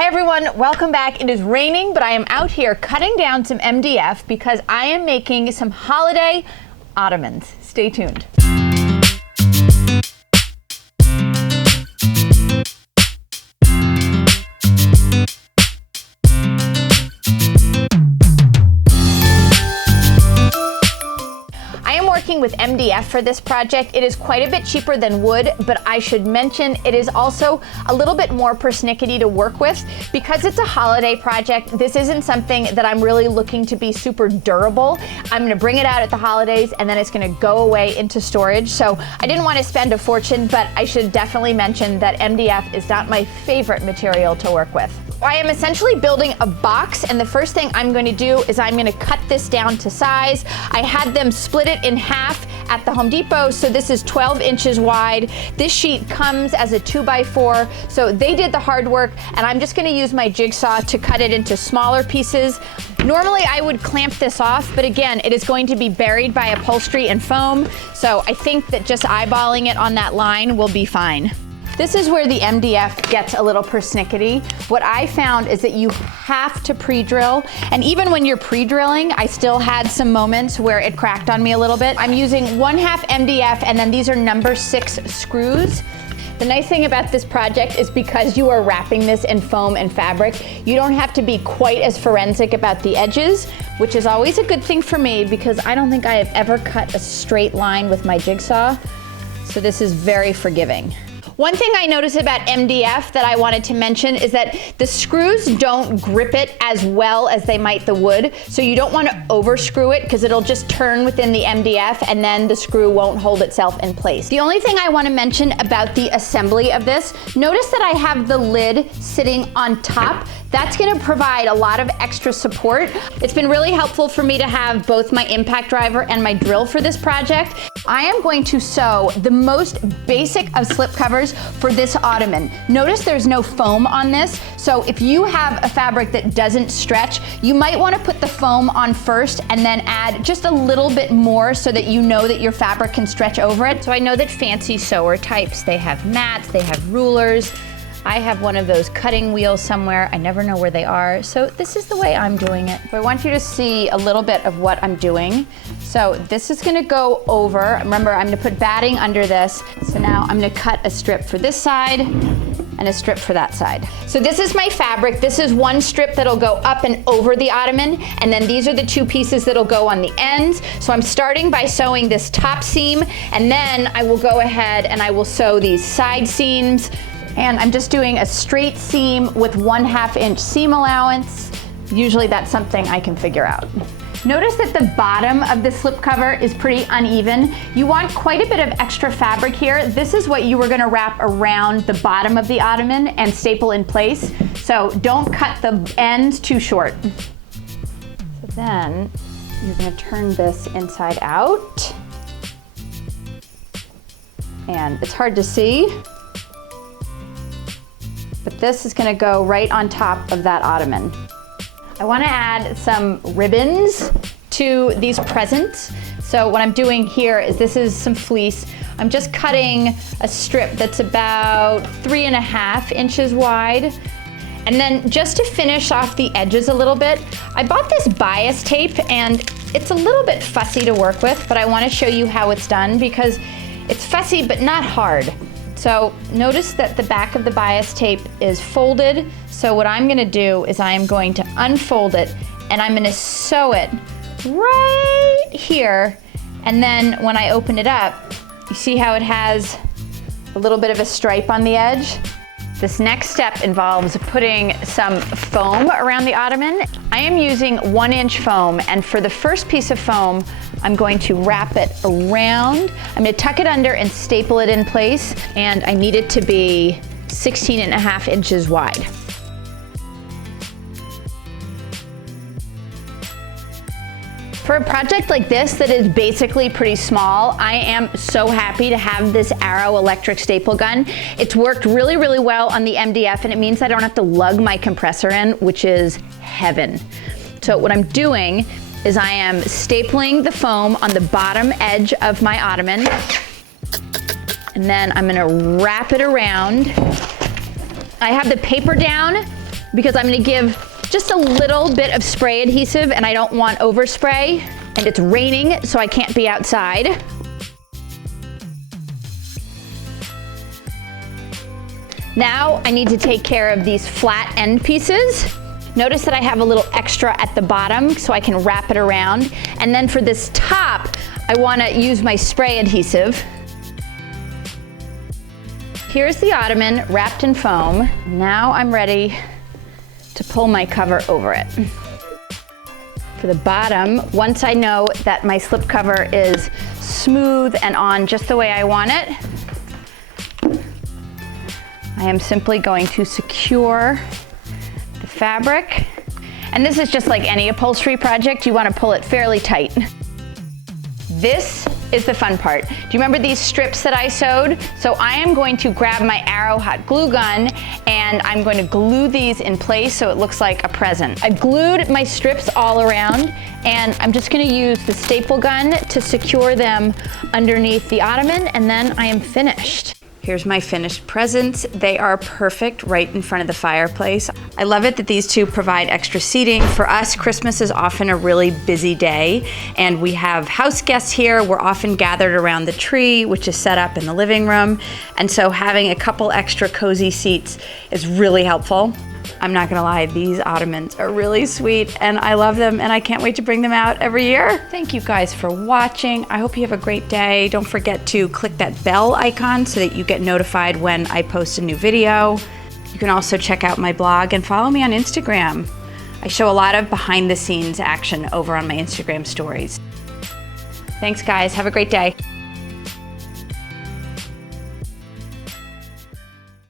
Hi everyone, welcome back. It is raining, but I am out here cutting down some MDF because I am making some holiday ottomans. Stay tuned. With MDF for this project. It is quite a bit cheaper than wood, but I should mention it is also a little bit more persnickety to work with. Because it's a holiday project, this isn't something that I'm really looking to be super durable. I'm gonna bring it out at the holidays and then it's gonna go away into storage. So I didn't want to spend a fortune, but I should definitely mention that MDF is not my favorite material to work with. I am essentially building a box, and the first thing I'm going to do is I'm going to cut this down to size. I had them split it in half at the Home Depot, so this is 12 inches wide. This sheet comes as a 2x4, so they did the hard work, and I'm just going to use my jigsaw to cut it into smaller pieces. Normally I would clamp this off, but again, it is going to be buried by upholstery and foam, so I think that just eyeballing it on that line will be fine. This is where the MDF gets a little persnickety. What I found is that you have to pre-drill, and even when you're pre-drilling, I still had some moments where it cracked on me a little bit. I'm using 1/2 MDF, and then these are number 6 screws. The nice thing about this project is because you are wrapping this in foam and fabric, you don't have to be quite as forensic about the edges, which is always a good thing for me because I don't think I have ever cut a straight line with my jigsaw, so this is very forgiving. One thing I noticed about MDF that I wanted to mention is that the screws don't grip it as well as they might the wood, so you don't want to over screw it because it'll just turn within the MDF and then the screw won't hold itself in place. The only thing I want to mention about the assembly of this, notice that I have the lid sitting on top. That's going to provide a lot of extra support. It's been really helpful for me to have both my impact driver and my drill for this project. I am going to sew the most basic of slip covers for this ottoman. Notice there's no foam on this, so if you have a fabric that doesn't stretch, you might want to put the foam on first and then add just a little bit more so that you know that your fabric can stretch over it. So I know that fancy sewer types, they have mats, they have rulers. I have one of those cutting wheels somewhere. I never know where they are. So this is the way I'm doing it. But I want you to see a little bit of what I'm doing. So this is gonna go over. Remember, I'm gonna put batting under this. So now I'm gonna cut a strip for this side and a strip for that side. So this is my fabric. This is one strip that'll go up and over the ottoman, and then these are the 2 pieces that'll go on the ends. So I'm starting by sewing this top seam, and then I will go ahead and I will sew these side seams. And I'm just doing a straight seam with 1/2 inch seam allowance. Usually that's something I can figure out. Notice that the bottom of the slip cover is pretty uneven. You want quite a bit of extra fabric here. This is what you were gonna wrap around the bottom of the ottoman and staple in place. So don't cut the ends too short. So then you're gonna turn this inside out. And it's hard to see, but this is gonna go right on top of that ottoman. I wanna add some ribbons to these presents. So what I'm doing here is this is some fleece. I'm just cutting a strip that's about 3.5 inches wide. And then just to finish off the edges a little bit, I bought this bias tape and it's a little bit fussy to work with, but I wanna show you how it's done because it's fussy but not hard. So notice that the back of the bias tape is folded. So what I'm gonna do is I am going to unfold it and I'm gonna sew it right here. And then when I open it up, you see how it has a little bit of a stripe on the edge? This next step involves putting some foam around the ottoman. I am using 1-inch foam, and for the first piece of foam, I'm going to wrap it around. I'm gonna tuck it under and staple it in place, and I need it to be 16.5 inches wide. For a project like this that is basically pretty small, I am so happy to have this Arrow electric staple gun. It's worked really, really well on the MDF, and it means I don't have to lug my compressor in, which is heaven. So what I'm doing is I am stapling the foam on the bottom edge of my ottoman, and then I'm gonna wrap it around. I have the paper down because I'm gonna give just a little bit of spray adhesive and I don't want overspray, and it's raining, so I can't be outside. Now I need to take care of these flat end pieces. Notice that I have a little extra at the bottom so I can wrap it around. And then for this top, I want to use my spray adhesive. Here's the ottoman wrapped in foam. Now I'm ready to pull my cover over it. For the bottom, once I know that my slipcover is smooth and on just the way I want it, I am simply going to secure the fabric. And this is just like any upholstery project, you want to pull it fairly tight. This is the fun part. Do you remember these strips that I sewed? So I am going to grab my Arrow hot glue gun and I'm going to glue these in place so it looks like a present. I've glued my strips all around and I'm just going to use the staple gun to secure them underneath the ottoman, and then I am finished. Here's my finished presents. They are perfect right in front of the fireplace. I love it that these two provide extra seating. For us, Christmas is often a really busy day, and we have house guests here. We're often gathered around the tree, which is set up in the living room. And so having a couple extra cozy seats is really helpful. I'm not gonna lie, these ottomans are really sweet and I love them and I can't wait to bring them out every year. Thank you guys for watching. I hope you have a great day. Don't forget to click that bell icon so that you get notified when I post a new video. You can also check out my blog and follow me on Instagram. I show a lot of behind the scenes action over on my Instagram stories. Thanks guys, have a great day.